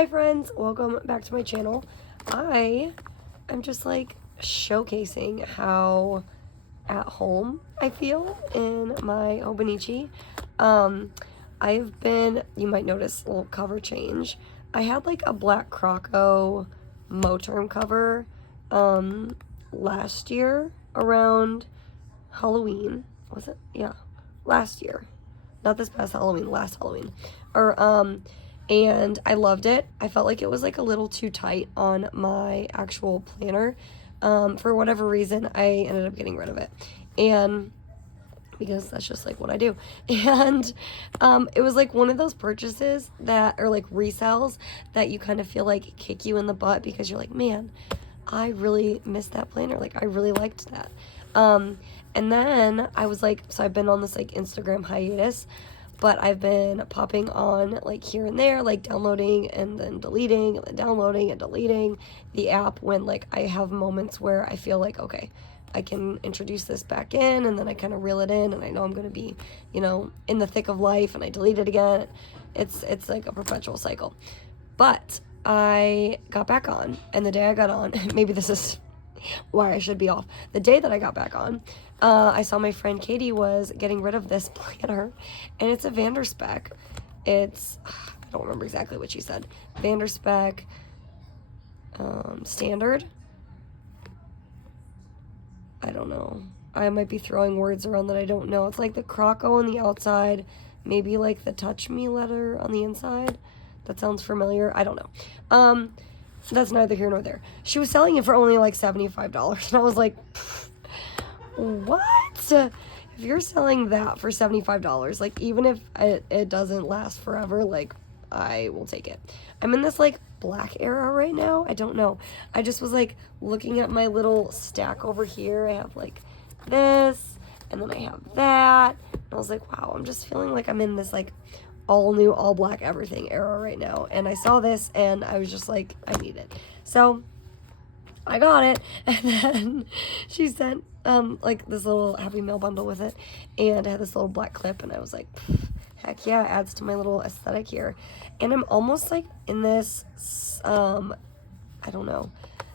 Hi friends, welcome back to my channel. I am just like showcasing how at home I feel in my Hobonichi. I've been, you might notice a little cover change. I had like a black Croco Moterm cover last year around Halloween. Was it? Yeah, last year. Not this past Halloween, last Halloween. And I loved it. I felt like it was like a little too tight on my actual planner. For whatever reason, I ended up getting rid of it. And because that's just like what I do. And it was like one of those purchases that are like resells that you kind of feel like kick you in the butt because you're like, man, I really missed that planner. Like I really liked that. And then I was like, so I've been on this like Instagram hiatus, but I've been popping on like here and there, like downloading and then deleting and then downloading and deleting the app when like I have moments where I feel like, okay, I can introduce this back in, and then I kind of reel it in, and I know I'm going to be, you know, in the thick of life, and I delete it again. It's like a perpetual cycle. But I got back on, and the day I got on, maybe this is why I should be off. The day that I got back on, I saw my friend Katie was getting rid of this planner, and it's a Vanderspec. It's, I don't remember exactly what she said. Vanderspec standard. I don't know. I might be throwing words around that I don't know. It's like the Croco on the outside, maybe like the Touch Me letter on the inside. That sounds familiar. I don't know. That's neither here nor there. She was selling it for only like $75, and I was like, what? If you're selling that for $75, like even if it doesn't last forever, like I will take it. I'm in this like black era right now. I don't know. I just was like looking at my little stack over here. I have like this, and then I have that. And I was like, wow, I'm just feeling like I'm in this like all new, all black everything era right now. And I saw this and I was just like, I need it. So I got it, and then she sent like this little Happy Meal bundle with it, and I had this little black clip, and I was like, heck yeah, it adds to my little aesthetic here. And I'm almost like in this I don't know,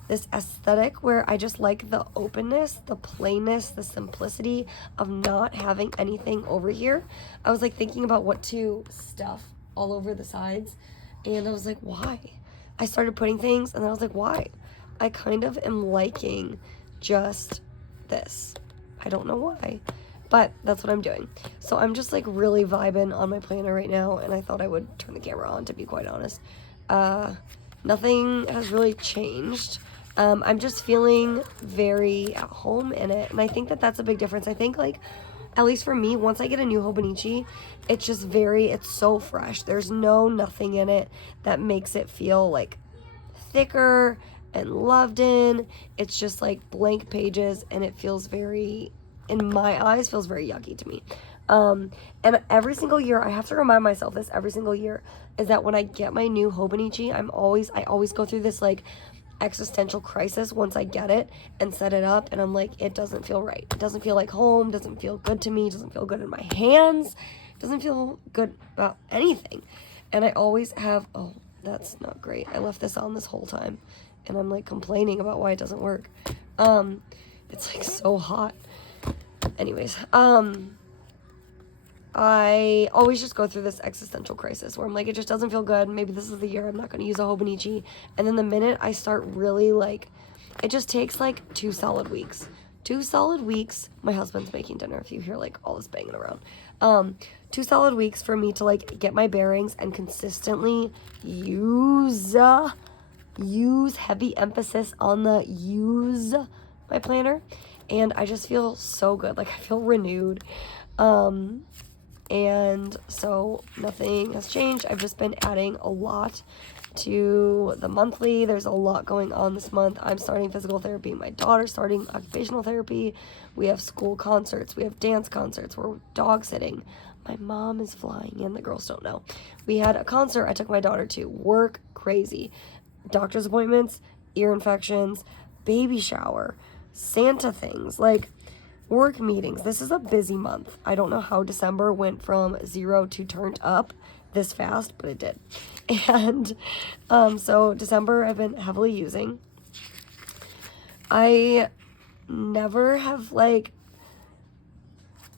this aesthetic where I just like the openness, the plainness, the simplicity of not having anything over here. I was like thinking about what to stuff all over the sides, and I was like, why? I started putting things, and then I was like, why? I kind of am liking just this. I don't know why, but that's what I'm doing. So I'm just like really vibing on my planner right now, and I thought I would turn the camera on, to be quite honest. Nothing has really changed. I'm just feeling very at home in it, and I think that that's a big difference. I think like, at least for me, once I get a new Hobonichi, it's just it's so fresh. There's nothing in it that makes it feel like thicker and loved in. It's just like blank pages, and it feels very, in my eyes, feels very yucky to me. And every single year, I have to remind myself this every single year, is that when I get my new Hobonichi, I always go through this like existential crisis once I get it and set it up, and I'm like, it doesn't feel right. It doesn't feel like home, doesn't feel good to me, doesn't feel good in my hands, doesn't feel good about anything. And I always have, oh, that's not great. I left this on this whole time, and I'm like complaining about why it doesn't work. It's like so hot. Anyways, I always just go through this existential crisis where I'm like, it just doesn't feel good. Maybe this is the year I'm not going to use a Hobonichi. And then the minute I start really like, it just takes like 2 solid weeks. 2 solid weeks. My husband's making dinner if you hear like all this banging around. 2 solid weeks for me to like get my bearings and consistently use heavy emphasis on the use my planner. And I just feel so good. Like I feel renewed. And so nothing has changed. I've just been adding a lot to the monthly. There's a lot going on this month. I'm starting physical therapy. My daughter's starting occupational therapy. We have school concerts. We have dance concerts. We're dog sitting. My mom is flying in. The girls don't know. We had a concert I took my daughter to. Work crazy. Doctor's appointments, ear infections, baby shower, Santa things. Like, work meetings. This is a busy month. I don't know how December went from 0 to turned up this fast, but it did. And so December I've been heavily using. I never have like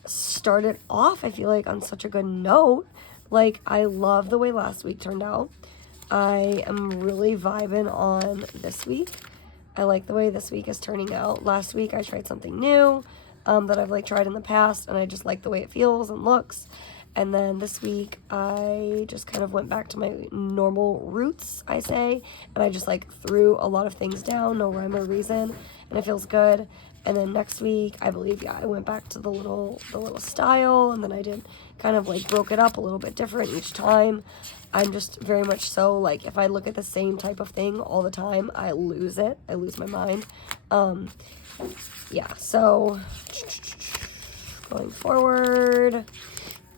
started off, I feel like, on such a good note. Like, I love the way last week turned out. I am really vibing on this week. I like the way this week is turning out. Last week I tried something new that I've like tried in the past, and I just like the way it feels and looks. And then this week I just kind of went back to my normal roots, I say, and I just like threw a lot of things down, no rhyme or reason, and it feels good. And then next week, I believe, yeah, I went back to the little style, and then I did kind of like broke it up a little bit different each time. I'm just very much so like, if I look at the same type of thing all the time, I lose it. I lose my mind. Yeah, so going forward,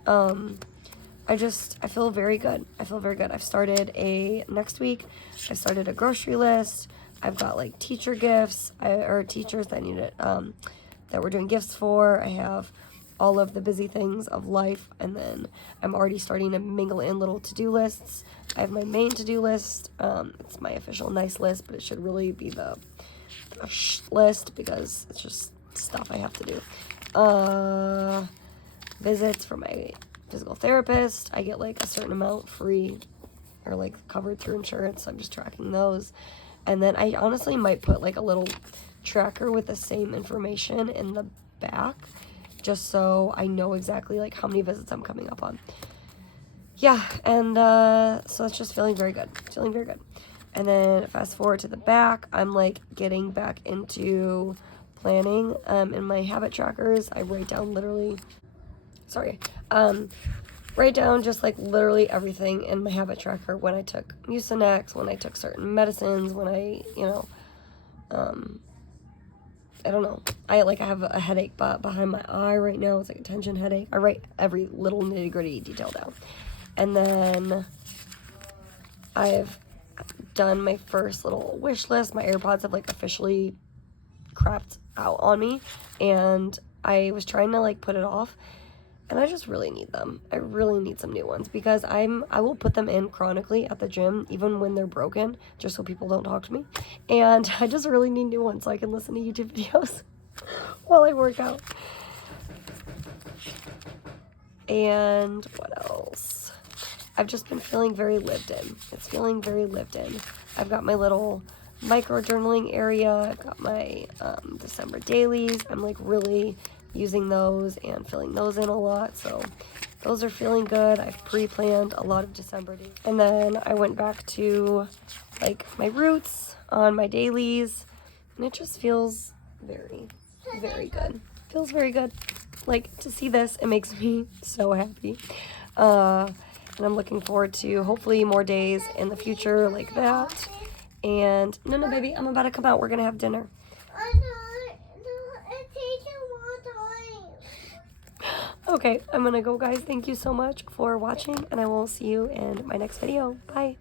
I feel very good. I feel very good. I've started next week, I started a grocery list. I've got like teacher gifts, or teachers that need it, that we're doing gifts for. I have all of the busy things of life, and then I'm already starting to mingle in little to-do lists. I have my main to-do list. It's my official nice list, but it should really be the list because it's just stuff I have to do. Visits for my physical therapist. I get like a certain amount free or like covered through insurance, so I'm just tracking those. And then I honestly might put like a little tracker with the same information in the back, just so I know exactly like how many visits I'm coming up on. Yeah, and so it's just feeling very good. Feeling very good. And then fast forward to the back, I'm like getting back into planning. In my habit trackers, I write down write down just like literally everything in my habit tracker, when I took Mucinex, when I took certain medicines, when I, I don't know. I have a headache behind my eye right now. It's like a tension headache. I write every little nitty gritty detail down. And then I've done my first little wish list. My AirPods have like officially crapped out on me, and I was trying to like put it off. And I just really need them. I really need some new ones, because I will put them in chronically at the gym, even when they're broken, just so people don't talk to me. And I just really need new ones so I can listen to YouTube videos while I work out. And what else? I've just been feeling very lived in. It's feeling very lived in. I've got my little micro journaling area. I've got my December dailies. I'm like really using those and filling those in a lot, so those are feeling good. I've pre-planned a lot of December days. And then I went back to like my roots on my dailies, and it just feels very, very good. Feels very good. Like, to see this, it makes me so happy. And I'm looking forward to hopefully more days in the future like that. And no, baby, I'm about to come out. We're gonna have dinner. Okay, I'm gonna go, guys. Thank you so much for watching, and I will see you in my next video. Bye.